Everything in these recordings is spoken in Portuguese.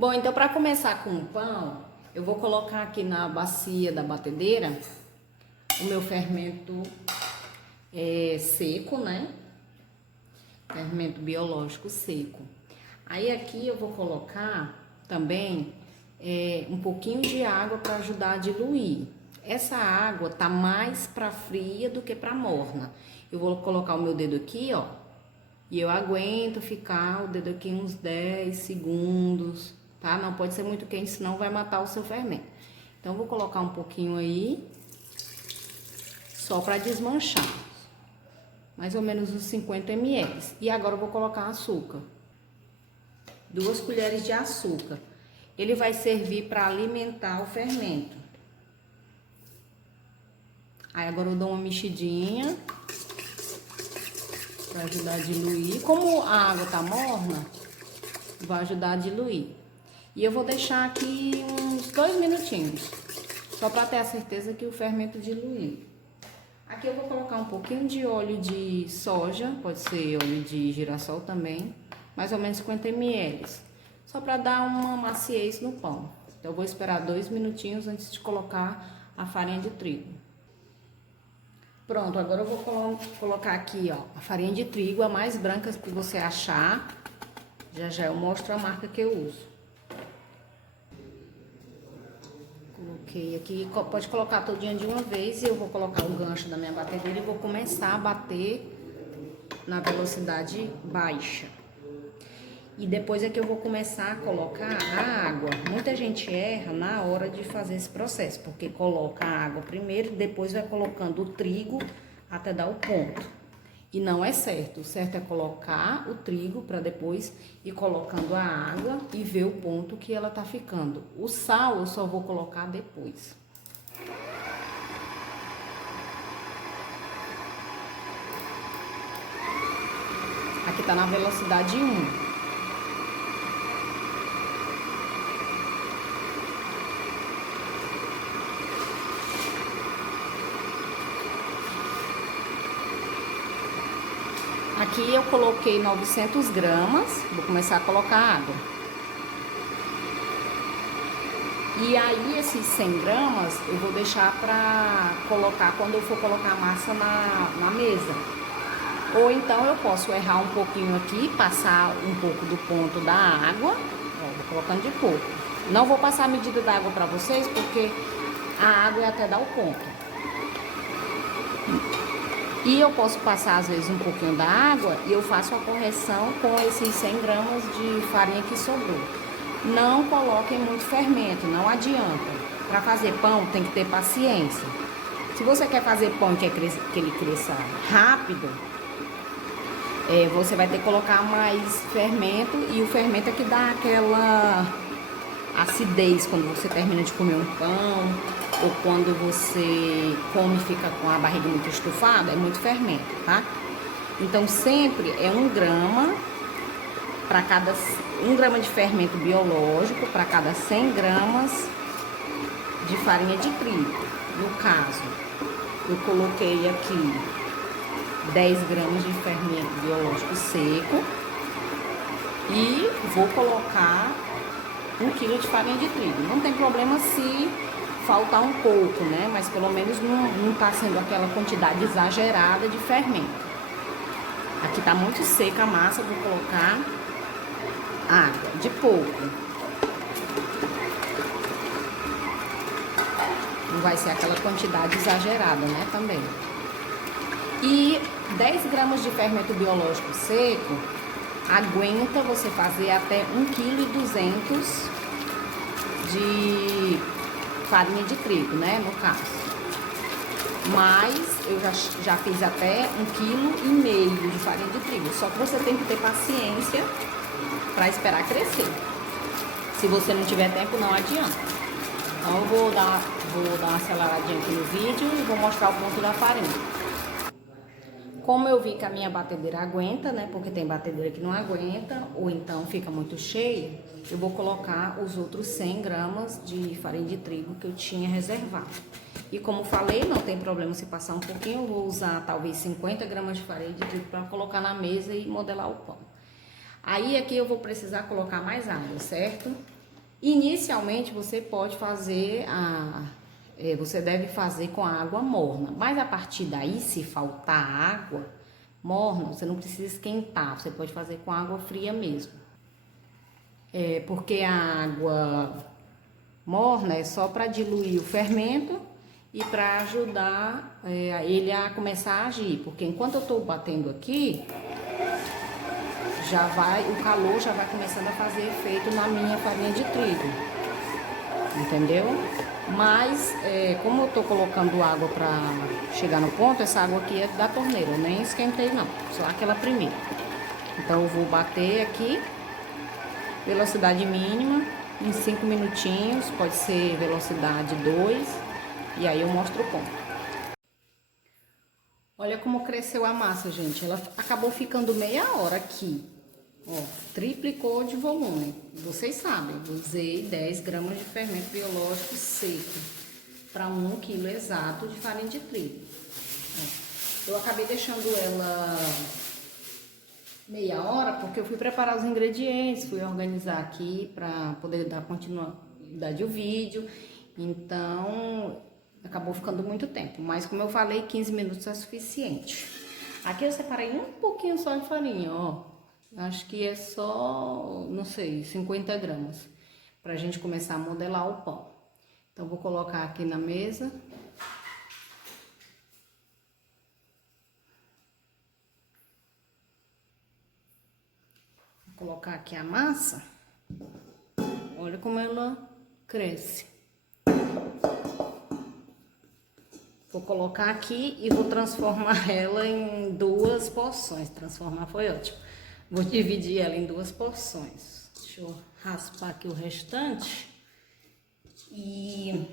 Bom, então para começar com o pão, eu vou colocar aqui na bacia da batedeira o meu fermento seco, né? Fermento biológico seco. Aí aqui eu vou colocar também um pouquinho de água para ajudar a diluir. Essa água tá mais para fria do que para morna. Eu vou colocar o meu dedo aqui, ó, e eu aguento ficar o dedo aqui uns 10 segundos, tá? Não pode ser muito quente, senão vai matar o seu fermento. Então, eu vou colocar um pouquinho aí, só para desmanchar. Mais ou menos uns 50 ml. E agora eu vou colocar açúcar. 2 colheres de açúcar. Ele vai servir para alimentar o fermento. Aí agora eu dou uma mexidinha para ajudar a diluir. Como a água tá morna, vai ajudar a diluir. E eu vou deixar aqui uns 2 minutinhos, só para ter a certeza que o fermento diluiu. Aqui eu vou colocar um pouquinho de óleo de soja, pode ser óleo de girassol também, mais ou menos 50 ml, só para dar uma maciez no pão. Então eu vou esperar 2 minutinhos antes de colocar a farinha de trigo. Pronto, agora eu vou colocar aqui, ó, a farinha de trigo, a mais branca que você achar. Já eu mostro a marca que eu uso. Coloquei aqui, pode colocar todinha de uma vez e eu vou colocar o gancho da minha batedeira e vou começar a bater na velocidade baixa. E depois é que eu vou começar a colocar a água. Muita gente erra na hora de fazer esse processo, porque coloca a água primeiro, depois vai colocando o trigo até dar o ponto. E não é certo. O certo é colocar o trigo para depois ir colocando a água e ver o ponto que ela tá ficando. O sal eu só vou colocar depois. Aqui tá na velocidade 1. Aqui eu coloquei 900 gramas, vou começar a colocar água. E aí esses 100 gramas eu vou deixar pra colocar quando eu for colocar a massa na mesa. Ou então eu posso errar um pouquinho aqui, passar um pouco do ponto da água, ó, vou colocando de pouco. Não vou passar a medida da água pra vocês, porque a água é até dar o ponto. E eu posso passar, às vezes, um pouquinho da água e eu faço a correção com esses 100 gramas de farinha que sobrou. Não coloquem muito fermento, não adianta. Para fazer pão tem que ter paciência. Se você quer fazer pão e quer que ele cresça rápido, você vai ter que colocar mais fermento. E o fermento é que dá aquela acidez quando você termina de comer um pão. Ou quando você come e fica com a barriga muito estufada, é muito fermento, tá? Então, sempre é 1 grama para cada 1 grama de fermento biológico para cada 100 gramas de farinha de trigo. No caso, eu coloquei aqui 10 gramas de fermento biológico seco e vou colocar 1 quilo de farinha de trigo. Não tem problema se faltar um pouco, né? Mas pelo menos não tá sendo aquela quantidade exagerada de fermento. Aqui tá muito seca a massa, vou colocar água, de pouco. Não vai ser aquela quantidade exagerada, né? Também. E 10 gramas de fermento biológico seco aguenta você fazer até 1,2 kg de farinha de trigo, né, no caso. Mas eu já fiz até 1,5 kg de farinha de trigo. Só que você tem que ter paciência para esperar crescer. Se você não tiver tempo, não adianta. Então eu vou dar uma aceleradinha aqui no vídeo e vou mostrar o ponto da farinha. Como eu vi que a minha batedeira aguenta, né, porque tem batedeira que não aguenta, ou então fica muito cheia, eu vou colocar os outros 100 gramas de farinha de trigo que eu tinha reservado. E como falei, não tem problema se passar um pouquinho, eu vou usar talvez 50 gramas de farinha de trigo para colocar na mesa e modelar o pão. Aí aqui eu vou precisar colocar mais água, certo? Inicialmente você pode fazer você deve fazer com a água morna, mas a partir daí, se faltar água morna, você não precisa esquentar, você pode fazer com água fria mesmo. Porque a água morna é só para diluir o fermento e para ajudar ele a começar a agir, porque enquanto eu estou batendo aqui, o calor já vai começando a fazer efeito na minha farinha de trigo, entendeu? Mas como eu tô colocando água para chegar no ponto, essa água aqui é da torneira, eu nem esquentei não, só aquela primeira. Então eu vou bater aqui, velocidade mínima, em 5 minutinhos, pode ser velocidade 2, e aí eu mostro o ponto. Olha como cresceu a massa, gente, ela acabou ficando meia hora aqui. Ó, triplicou de volume. Vocês sabem, usei 10 gramas de fermento biológico seco para 1 quilo exato de farinha de trigo. Eu acabei deixando ela meia hora porque eu fui preparar os ingredientes, fui organizar aqui para poder dar continuidade ao vídeo. Então, acabou ficando muito tempo. Mas como eu falei, 15 minutos é suficiente. Aqui eu separei um pouquinho só de farinha, ó. Acho que é só, não sei, 50 gramas, pra gente começar a modelar o pão. Então, vou colocar aqui na mesa. Vou colocar aqui a massa. Olha como ela cresce. Vou colocar aqui e vou transformar ela em 2 porções. Transformar foi ótimo. Vou dividir ela em 2 porções. Deixa eu raspar aqui o restante. E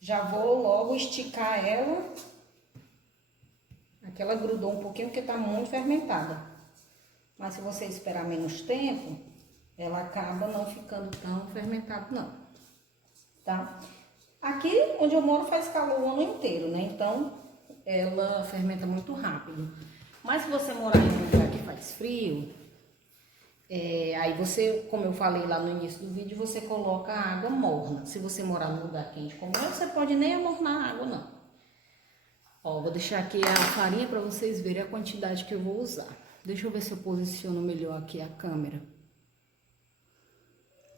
já vou logo esticar ela. Aqui ela grudou um pouquinho porque tá muito fermentada. Mas se você esperar menos tempo, ela acaba não ficando tão fermentada não. Tá? Aqui onde eu moro faz calor o ano inteiro, né? Então ela fermenta muito rápido. Mas se você morar em um lugar que faz frio, aí você, como eu falei lá no início do vídeo, você coloca a água morna. Se você morar num lugar quente como eu, você pode nem amornar a água não. Ó, vou deixar aqui a farinha para vocês verem a quantidade que eu vou usar. Deixa eu ver se eu posiciono melhor aqui a câmera.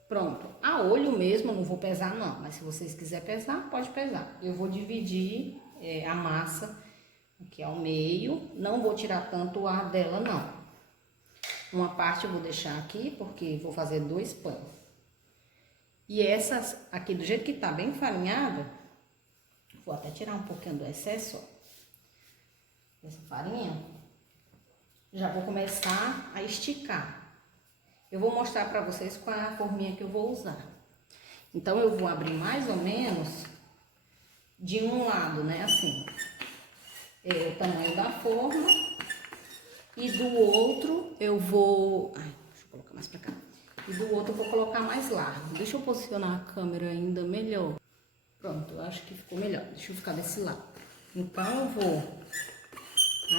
Pronto, a olho mesmo eu não vou pesar não, mas se vocês quiserem pesar, pode pesar. Eu vou dividir a massa aqui ao meio, não vou tirar tanto o ar dela não. Uma parte eu vou deixar aqui, porque vou fazer 2 pães. E essas aqui, do jeito que tá bem farinhada, vou até tirar um pouquinho do excesso, ó, dessa farinha. Já vou começar a esticar. Eu vou mostrar pra vocês qual é a forminha que eu vou usar. Então, eu vou abrir mais ou menos de um lado, né, assim. O tamanho da forma. E do outro eu vou... Ai, deixa eu colocar mais pra cá. E do outro eu vou colocar mais largo. Deixa eu posicionar a câmera ainda melhor. Pronto, eu acho que ficou melhor. Deixa eu ficar desse lado. Então, eu vou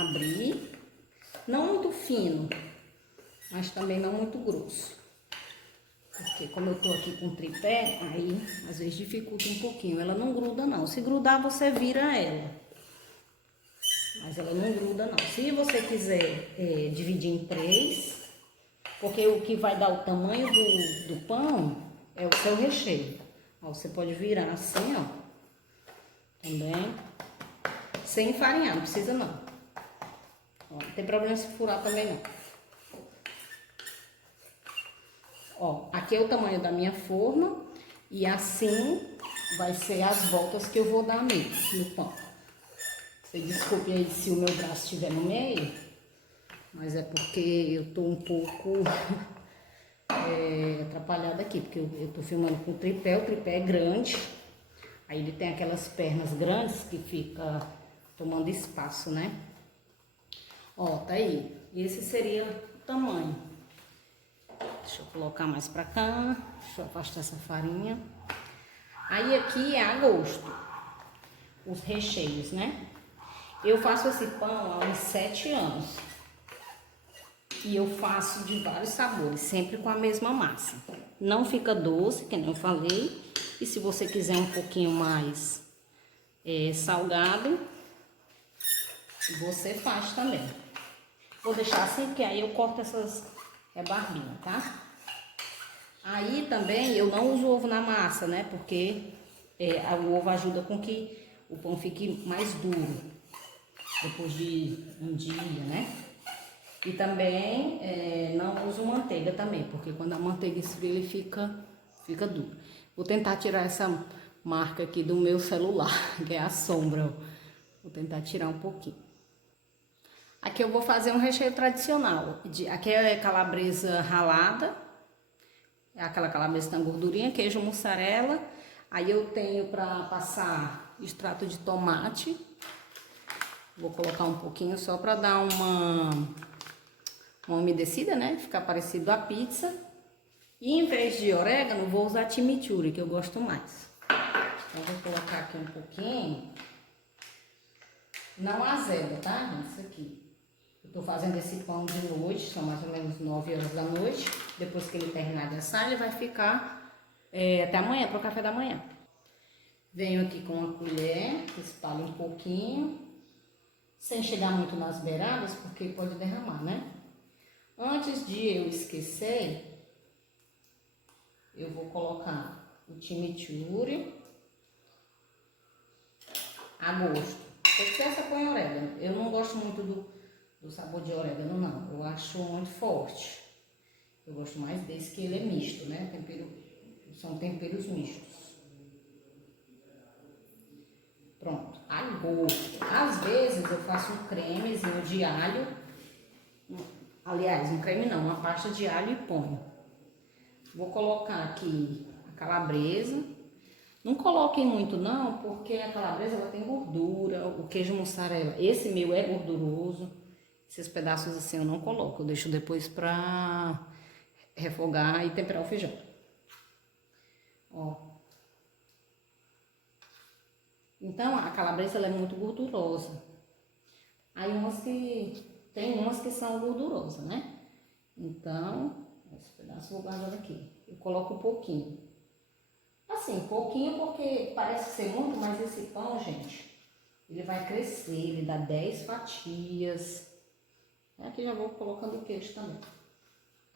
abrir. Não muito fino, mas também não muito grosso. Porque como eu tô aqui com tripé, aí às vezes dificulta um pouquinho. Ela não gruda não. Se grudar, você vira ela. Mas ela não gruda não. Se você quiser dividir em 3, porque o que vai dar o tamanho do pão é o seu recheio. Ó, você pode virar assim, ó. Também. Sem enfarinhar, não precisa não. Ó, não tem problema se furar também não. Ó, aqui é o tamanho da minha forma e assim vai ser as voltas que eu vou dar nele, no pão. Você desculpe aí se o meu braço estiver no meio, mas é porque eu tô um pouco atrapalhada aqui, porque eu tô filmando com o tripé é grande, aí ele tem aquelas pernas grandes que fica tomando espaço, né? Ó, tá aí, esse seria o tamanho. Deixa eu colocar mais pra cá, deixa eu afastar essa farinha. Aí aqui é a gosto, os recheios, né? Eu faço esse pão há uns 7 anos. E eu faço de vários sabores, sempre com a mesma massa. Não fica doce, que nem eu falei. E se você quiser um pouquinho mais salgado, você faz também. Vou deixar assim, porque aí eu corto essas rebarbinhas, tá? Aí também eu não uso ovo na massa, né? Porque o ovo ajuda com que o pão fique mais duro depois de um dia, né? E também não uso manteiga também, porque quando a manteiga esfria ele fica duro. Vou tentar tirar essa marca aqui do meu celular, que é a sombra, ó. Vou tentar tirar um pouquinho. Aqui eu vou fazer um recheio tradicional. Aqui é calabresa ralada, é aquela calabresa com gordurinha, queijo mussarela. Aí eu tenho para passar extrato de tomate. Vou colocar um pouquinho só para dar uma umedecida, né? Ficar parecido a pizza. E em vez de orégano, vou usar chimichurri, que eu gosto mais. Então vou colocar aqui um pouquinho. Não azeda, tá, gente? Isso aqui. Eu tô fazendo esse pão de noite, são mais ou menos 9 horas da noite. Depois que ele terminar de assar, ele vai ficar até amanhã, para o café da manhã. Venho aqui com uma colher, espalho um pouquinho, sem chegar muito nas beiradas, porque pode derramar, né? Antes de eu esquecer, eu vou colocar o chimichurri a gosto. Se você põe orégano, eu não gosto muito do sabor de orégano, não. Eu acho muito forte. Eu gosto mais desse, que ele é misto, né? São temperos mistos. Pronto, a gosto. Às vezes eu faço um cremezinho de alho. Aliás, um creme não, uma pasta de alho e ponho. Vou colocar aqui a calabresa. Não coloquem muito não, porque a calabresa ela tem gordura, o queijo mussarela, esse meu é gorduroso. Esses pedaços assim eu não coloco, eu deixo depois pra refogar e temperar o feijão. Ó. Então a calabresa ela é muito gordurosa. Aí tem umas que são gordurosas, né? Então, esse pedaço eu vou guardar aqui. Eu coloco um pouquinho. Assim, pouquinho porque parece ser muito, mas esse pão, gente, ele vai crescer, ele dá 10 fatias. Aqui já vou colocando o queijo também.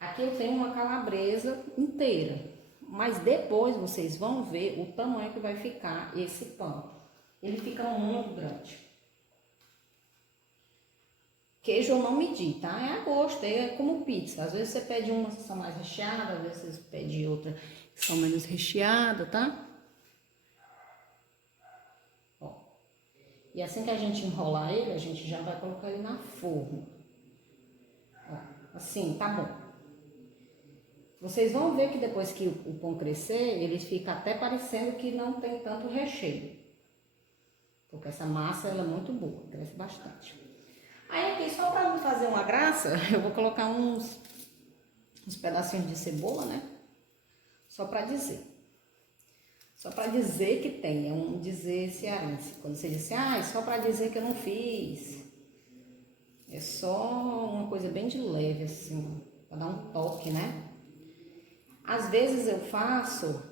Aqui eu tenho uma calabresa inteira, mas depois vocês vão ver o tamanho que vai ficar esse pão. Ele fica muito grande. Queijo eu não medi, tá? É a gosto, é como pizza. Às vezes você pede umas que são mais recheadas, às vezes você pede outra que são menos recheadas, tá? Ó. E assim que a gente enrolar ele, a gente já vai colocar ele na forma. Ó, assim, tá bom. Vocês vão ver que depois que o pão crescer, ele fica até parecendo que não tem tanto recheio. Porque essa massa ela é muito boa, cresce bastante. Aí aqui, só para não fazer uma graça, eu vou colocar uns pedacinhos de cebola, né? Só para dizer. Só para dizer que tem, é um dizer cearense. Quando você diz assim, é só para dizer que eu não fiz. É só uma coisa bem de leve, assim, para dar um toque, né? Às vezes eu faço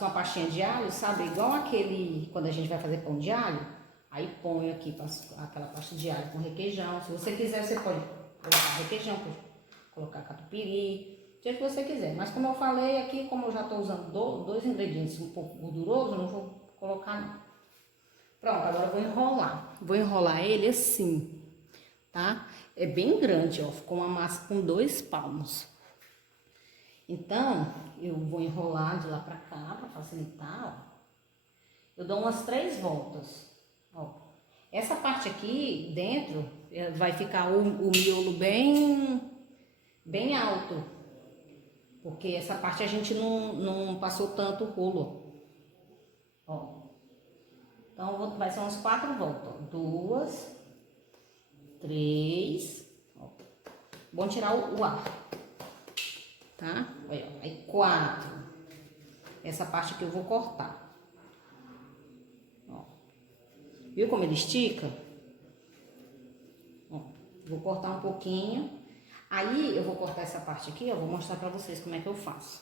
uma pastinha de alho, sabe? Igual aquele, quando a gente vai fazer pão de alho. Aí ponho aqui aquela pasta de alho com requeijão. Se você quiser, você pode colocar requeijão, pode colocar catupiry, do jeito que você quiser. Mas como eu falei aqui, como eu já estou usando dois ingredientes um pouco gordurosos, não vou colocar não. Pronto, agora eu vou enrolar. Vou enrolar ele assim, tá? É bem grande, ó. Ficou uma massa com 2 palmos. Então, eu vou enrolar de lá pra cá, pra facilitar, ó. Eu dou umas 3 voltas. Ó, essa parte aqui dentro vai ficar o miolo bem alto, porque essa parte a gente não passou tanto o rolo. Ó. Então vai ser umas 4 voltas. 2, 3. Ó. Bom tirar o ar, tá? Olha, aí 4. Essa parte aqui eu vou cortar. Viu como ele estica? Vou cortar um pouquinho. Aí eu vou cortar essa parte aqui, ó, vou mostrar pra vocês como é que eu faço.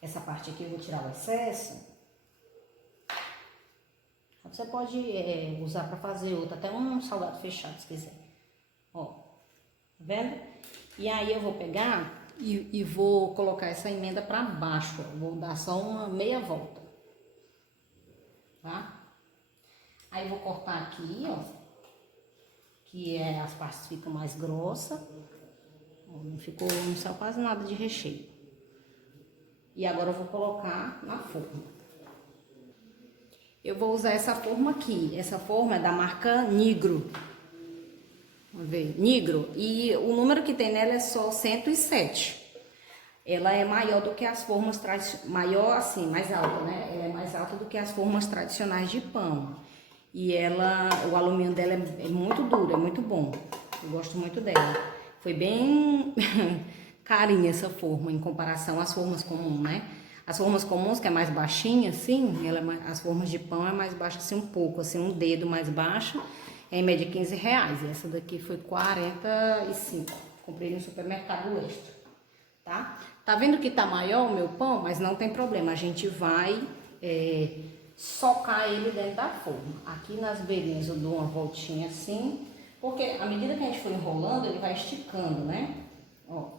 Essa parte aqui eu vou tirar o excesso. Você pode usar pra fazer outra, até um salgado fechado, se quiser. Ó, tá vendo? E aí eu vou pegar e vou colocar essa emenda pra baixo, ó. Vou dar só uma meia volta. Tá? Aí vou cortar aqui, ó, que as partes ficam mais grossas. Não saiu quase nada de recheio. E agora eu vou colocar na forma. Eu vou usar essa forma aqui. Essa forma é da marca Nigro. Vamos ver, Nigro. E o número que tem nela é só 107. Ela é maior do que as formas tradicionais, maior assim, mais alta, né? Ela é mais alta do que as formas tradicionais de pão. E o alumínio dela é muito duro, é muito bom. Eu gosto muito dela. Foi bem carinha essa forma em comparação às formas comuns, né? As formas comuns, que é mais baixinha, assim, as formas de pão é mais baixa assim um pouco, assim, um dedo mais baixo, é em média R$15. E essa daqui foi 45. Comprei no supermercado Extra, tá? Tá vendo que tá maior o meu pão? Mas não tem problema, a gente vai socar ele dentro da forma. Aqui nas beirinhas eu dou uma voltinha assim, porque à medida que a gente for enrolando, ele vai esticando, né? Ó.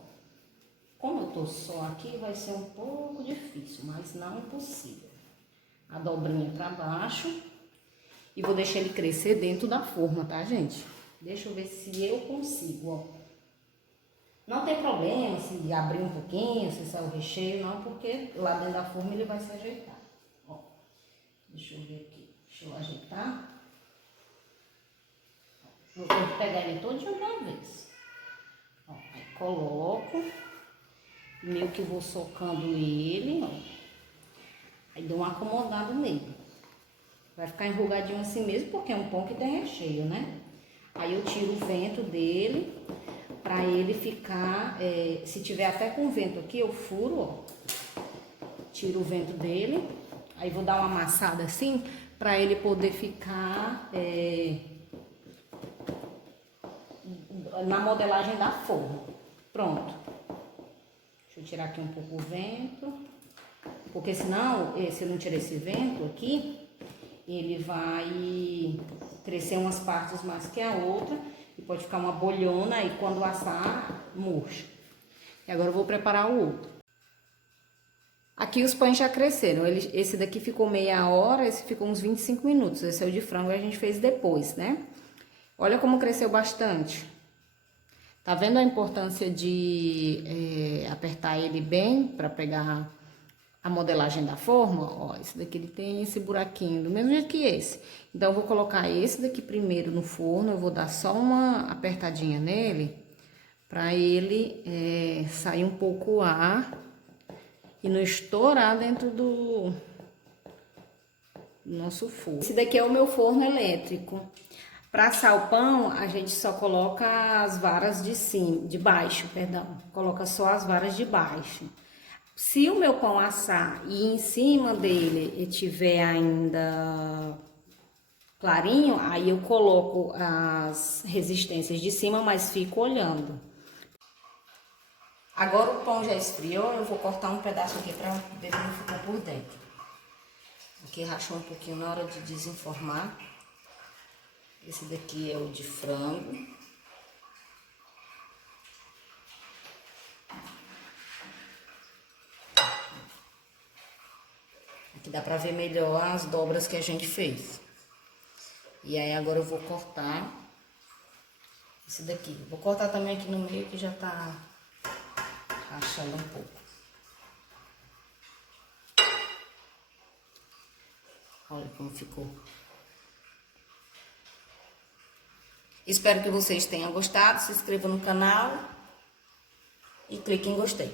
Como eu tô só aqui, vai ser um pouco difícil, mas não impossível. A dobrinha pra baixo. E vou deixar ele crescer dentro da forma, tá, gente? Deixa eu ver se eu consigo, ó. Não tem problema se abrir um pouquinho, se sair o recheio, não, porque lá dentro da forma ele vai se ajeitar. Ó, deixa eu ver aqui, deixa eu ajeitar. Vou pegar ele todo de uma vez. Ó, aí coloco. Meio que vou socando ele, ó. Aí dou uma acomodada nele. Vai ficar enrugadinho assim mesmo, porque é um pão que tem recheio, né? Aí eu tiro o vento dele, pra ele ficar, se tiver até com vento aqui, eu furo, ó. Tiro o vento dele, aí vou dar uma amassada assim, pra ele poder ficar na modelagem da forma. Pronto. Deixa eu tirar aqui um pouco o vento, porque senão, se eu não tirar esse vento aqui, ele vai crescer umas partes mais que a outra e pode ficar uma bolhona e quando assar, murcha. E agora eu vou preparar o outro. Aqui os pães já cresceram, esse daqui ficou meia hora, esse ficou uns 25 minutos, esse é o de frango, a gente fez depois, né? Olha como cresceu bastante. Tá vendo a importância de apertar ele bem para pegar a modelagem da forma? Ó, esse daqui ele tem esse buraquinho, do mesmo jeito que esse. Então, eu vou colocar esse daqui primeiro no forno, eu vou dar só uma apertadinha nele, para ele sair um pouco o ar e não estourar dentro do nosso forno. Esse daqui é o meu forno elétrico. Para assar o pão, a gente só coloca as varas de baixo, perdão. Coloca só as varas de baixo. Se o meu pão assar e em cima dele tiver ainda clarinho, aí eu coloco as resistências de cima, mas fico olhando. Agora o pão já esfriou, eu vou cortar um pedaço aqui para ver como ficou por dentro. Aqui rachou um pouquinho na hora de desenformar. Esse daqui é o de frango. Aqui dá pra ver melhor as dobras que a gente fez. E aí agora eu vou cortar esse daqui. Vou cortar também aqui no meio que já tá rachando um pouco. Olha como ficou. Espero que vocês tenham gostado. Se inscrevam no canal e clique em gostei.